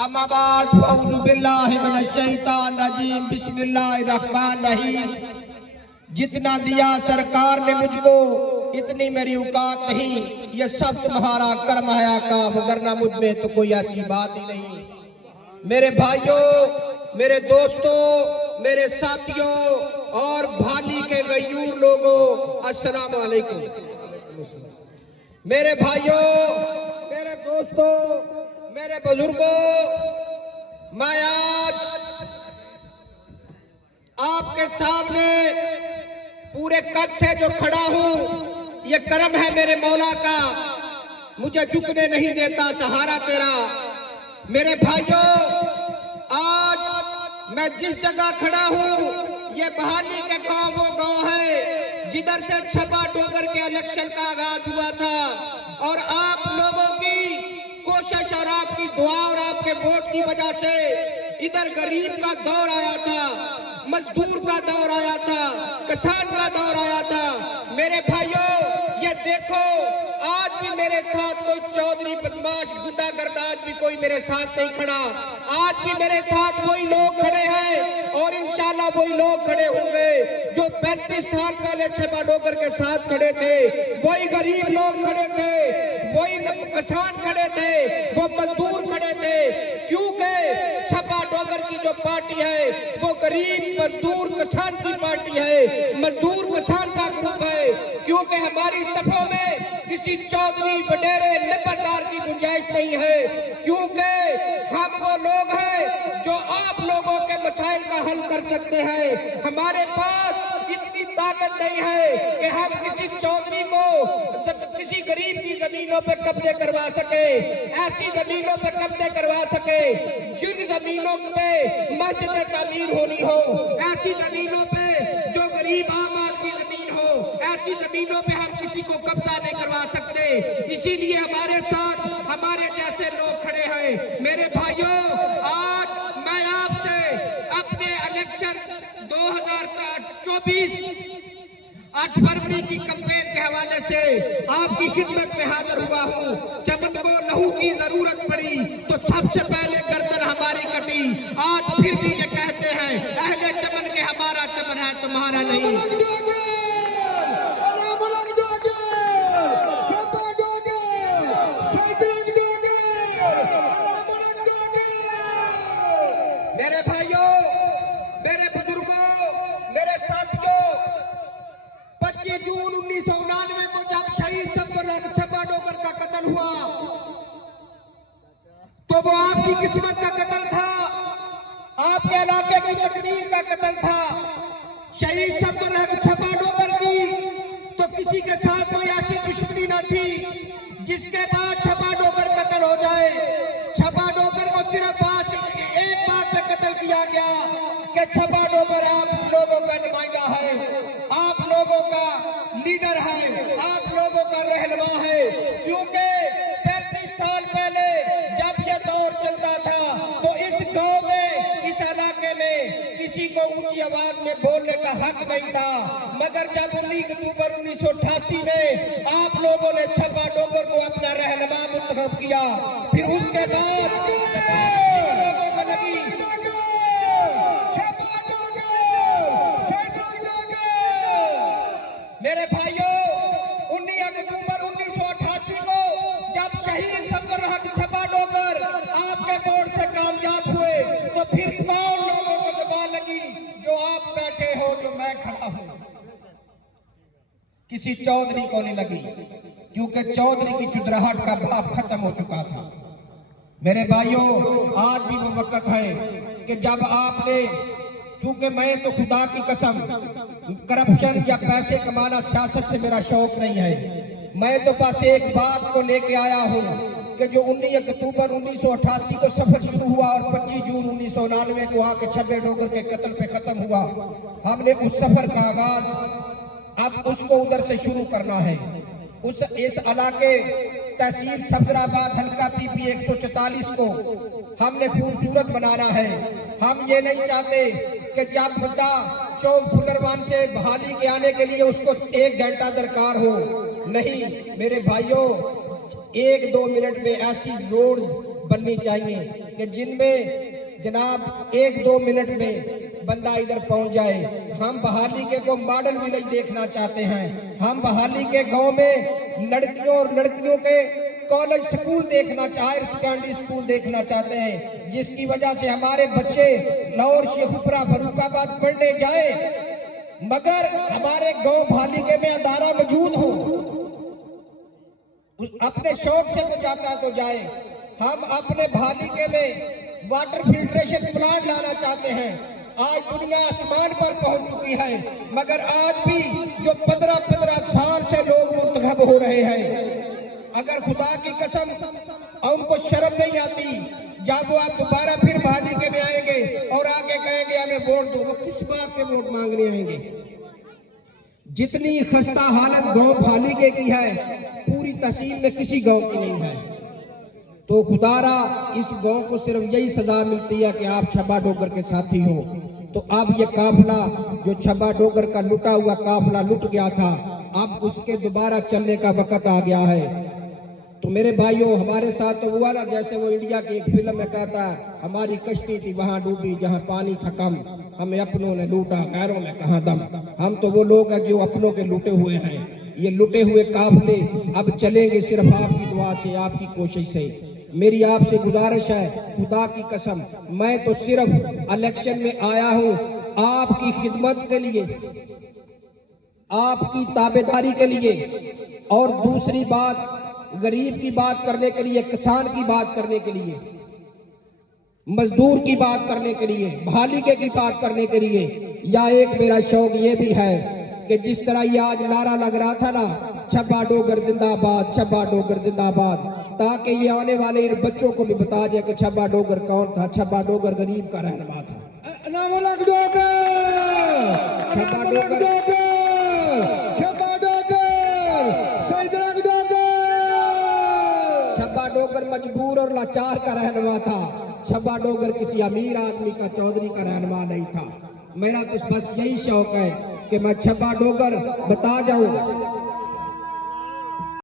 अम्माबाद औज़ु बिल्लाहि मिनश शैतानिर रजीम बिस्मिल्लाहिर रहमानिर रहीम। जितना दिया सरकार ने मुझको इतनी मेरी औकात नहीं, ये सब तुम्हारा कर्म है आका, वरना मुझ में तो कोई ऐसी बात ही नहीं। मेरे भाइयों, मेरे दोस्तों, मेरे साथियों और भाली के गयूर लोगों, अस्सलाम वालेकुम। मेरे भाइयों, मेरे दोस्तों, मेरे बुजुर्गों, मैं आज आपके सामने पूरे कद से जो खड़ा हूं, ये करम है मेरे मौला का, मुझे झुकने नहीं देता सहारा तेरा। मेरे भाइयों, आज मैं जिस जगह खड़ा हूं, ये बहाली के गांव वो गांव है जिधर से छपा डोगर के इलेक्शन का आगाज हुआ था, और आप लोगों की कोशिश और आपकी दुआ और आपके वोट की वजह से इधर गरीब का दौर आया था, मजदूर का दौर आया था, किसान का दौर आया था। मेरे भाइयों, ये देखो, आज भी मेरे साथ कोई चौधरी बदमाश गुंडागर्दाज भी कोई मेरे साथ नहीं खड़ा। आज भी मेरे साथ वही लोग खड़े हैं और इंशाल्लाह वही लोग खड़े होंगे जो 35 साल पहले छपा डोगर के साथ खड़े थे। वही गरीब लोग खड़े थे, वही किसान खड़े थे, वो मजदूर खड़े थे, क्योंकि छपा डोगर की जो पार्टी है वो गरीब मजदूर किसान की पार्टी है, मजदूर किसान का ग्रुप है। क्योंकि हमारी सफों में किसी चौधरी वडेरे लबरदार की गुंजाइश नहीं है, क्योंकि हम वो लोग हैं जो आप लोगों के मसाइल का हल कर सकते हैं। हमारे पास इतनी ताकत नहीं है कि हम किसी चौधरी को किसी गरीब की जमीनों पे कब्जे करवा सके, ऐसी जमीनों पे कब्जे करवा सके जिन जमीनों पे मस्जिद तामीर होनी हो, ऐसी जमीनों पे जो गरीब आम आदमी जमीन हो, ऐसी जमीनों पे हम किसी को कब्जा नहीं करवा सकते। इसीलिए हमारे साथ हमारे जैसे लोग खड़े हैं। मेरे भाइयों, आज मैं आपसे अपने इलेक्शन 2024 8 फरवरी की कैंपेन के हवाले से आपकी खिदमत में हाजिर हुआ हूँ। चमन को लहू की जरूरत पड़ी तो सबसे पहले गर्दन हमारी कटी। आज फिर भी ये कहते हैं अहले चमन के हमारा चमन है, तुम्हारा नहीं। मेरे भाइयों, मेरे बुजुर्गों, मेरे साथियों, 25 जून 1999 को जब शहीद छपा डोगर का कत्ल हुआ तो वो आपकी किस्मत का कत्ल था, आपके इलाके की तकदीर का कत्ल था। शहीद छपा डोगर की तो किसी के साथ कोई ऐसी दुश्मनी न थी जिसके बाद छपा डोगर कत्ल हो जाए। छपा डोगर को सिर्फ एक बात पे कत्ल किया गया कि छपा डोगर आप लोगों का नुमाइंदा है, आप लोगों का लीडर है, आप लोगों का रहनुमा है। क्योंकि 35 साल पहले जब यह दौर चलता था तो इस गांव में, इस इलाके में किसी को ऊंची आवाज में बोलने का हक नहीं था। मगर जब 19 अक्टूबर 1988 में आप लोगों ने छपा डोगर को अपना रहनुमा मुंतखब किया, फिर उसके बाद मेरे भाइयों, 19 अक्टूबर 1988 को जब शहीद सफदर हक छपा डोगर आपके वोट से कामयाब हुए तो फिर कौन लोगों को दबा लगी जो आप बैठे हो, जो मैं खड़ा हूं? किसी चौधरी को नहीं लगी, क्योंकि चौधरी की चुदराहट का भाव खत्म हो चुका था। मेरे भाइयों, आज भी वो वक्त है कि जब आपने, चूंकि मैं तो खुदा की कसम करप्शन या पैसे कमाना सियासत से मेरा शौक नहीं है, मैं तो बस एक बात को लेके आया हूँ कि जो 19 अक्टूबर 1988 को सफर शुरू हुआ और 25 जून 1999 को आके छपा डोगर के कत्ल पे खत्म हुआ, हमने उस सफर का आगाज अब उसको उधर से शुरू करना है। इस इलाके तहसील सफदराबाद हल्का पीपी 144 को हमने खूबसूरत बनाना है। हम ये नहीं चाहते कि जब बंदा चौक फुलरवान से बहाली के आने के लिए उसको 1 घंटा दरकार हो, नहीं मेरे भाइयों, 1-2 मिनट में ऐसी रोड बननी चाहिए कि जिनमें जनाब 1-2 मिनट में बंदा इधर पहुंच जाए। हम बहाली के को मॉडल विलेज देखना चाहते हैं। हम बहाली के गांव में लड़कियों और लड़कियों के कॉलेज स्कूल देखना, हायर सेकेंडरी स्कूल देखना चाहते हैं, जिसकी वजह से हमारे बच्चे लाहौर, शेखुपुरा, फर्रुखाबाद पढ़ने जाए, मगर हमारे गांव भालीके में अदारा मौजूद हो। अपने शौक से तो जाता तो जाए। हम अपने भालीके में वाटर फिल्ट्रेशन प्लांट लाना चाहते हैं। आज दुनिया आसमान पर पहुंच चुकी है, मगर आज भी जो 15-15 साल से लोग मुंतखब हो रहे हैं, अगर खुदा की कसम उनको शर्म नहीं आती, जब वो आप दोबारा फिर भालीके में आएंगे और आके कहेंगे हमें वोट दो, वो किस बात के वोट मांगने आएंगे? जितनी खस्ता हालत गांव भालीके की है, पूरी तहसील में किसी गांव की नहीं है। तो खुदारा इस गांव को सिर्फ यही सजा मिलती है कि आप छब्बा डोगर के साथी हो। तो अब ये काफिला जो छब्बा डोगर का लुटा हुआ काफिला लुट गया था, अब उसके दोबारा चलने का वक्त आ गया है। तो मेरे भाइयों, हमारे साथ तो हुआ ना, जैसे वो इंडिया की एक फिल्म में कहता है, हमारी कश्ती थी वहां डूबी जहां पानी था कम, हमें अपनों ने लूटा गैरों में कहां दम। हम तो वो लोग हैं जो अपनों के लूटे हुए हैं। ये लुटे हुए काफिले अब चलेंगे सिर्फ आपकी दुआ से, आपकी कोशिश से। मेरी आपसे गुजारिश है, खुदा की कसम, मैं तो सिर्फ इलेक्शन में आया हूं आपकी खिदमत के लिए, आपकी ताबेदारी के लिए, और दूसरी बात गरीब की बात करने के लिए, किसान की बात करने के लिए, मजदूर की बात करने के लिए, भालीके की बात करने के लिए। या एक मेरा शौक ये भी है कि जिस तरह ये आज नारा लग रहा था ना, छब्बा डोगर जिंदाबाद, छब्बा डोगर जिंदाबाद, ताकि ये आने वाले इन बच्चों को भी बता दिया कि छब्बा डोगर कौन था। छब्बा डोगर गरीब का रहनुमा था। छब्बा डोगर, छब्बा डोगर मजबूर और लाचार का रहनुमा था। छब्बा डोगर किसी अमीर आदमी का, चौधरी का रहनुमा नहीं था। मेरा तो बस यही शौक है कि मैं छब्बा डोगर बता जाऊं